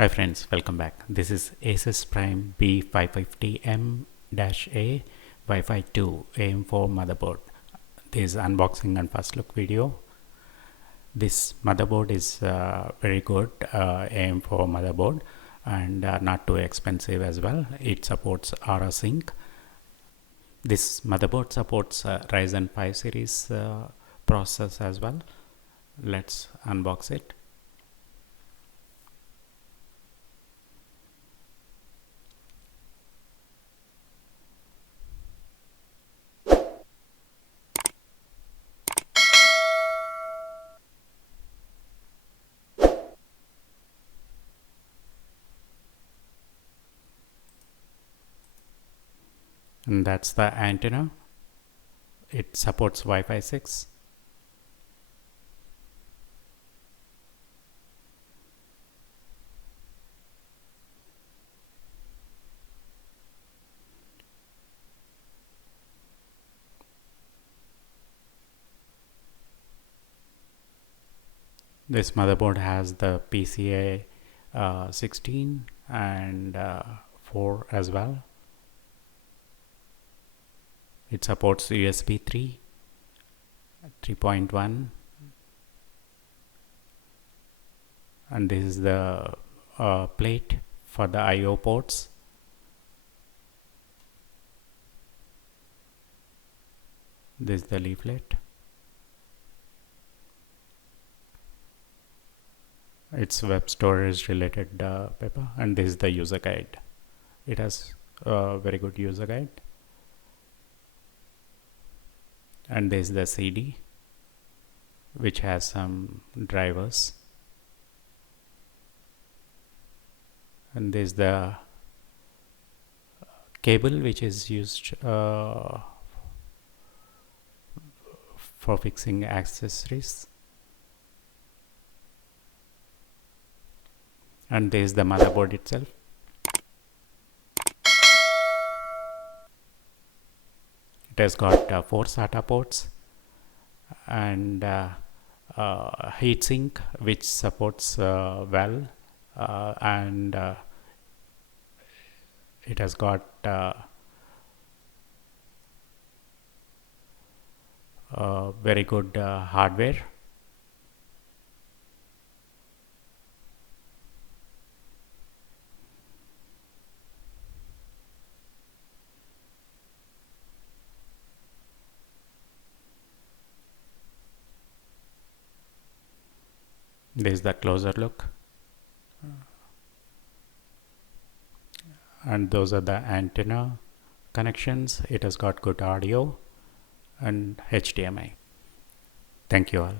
Hi friends, welcome back. This is ASUS Prime B550M-A Wi-Fi 2 AM4 motherboard. This is unboxing and first look video. This motherboard is very good AM4 motherboard and not too expensive as well. It supports Aura Sync. This motherboard supports Ryzen 5 series processors as well. Let's unbox it. And that's the antenna. It supports Wi-Fi 6. This motherboard has the PCIe 16 and 4 as well. It supports USB 3, 3.1, and this is the plate for the I/O ports. This is the leaflet. It's web storage related paper, and this is the user guide. It has a very good user guide. And this is the CD, which has some drivers, and this is the cable which is used for fixing accessories, and this is the motherboard itself. It has got 4 SATA ports and heatsink which supports well, and it has got very good hardware. This is the closer look, and those are the antenna connections. It has got good audio and HDMI. Thank you all.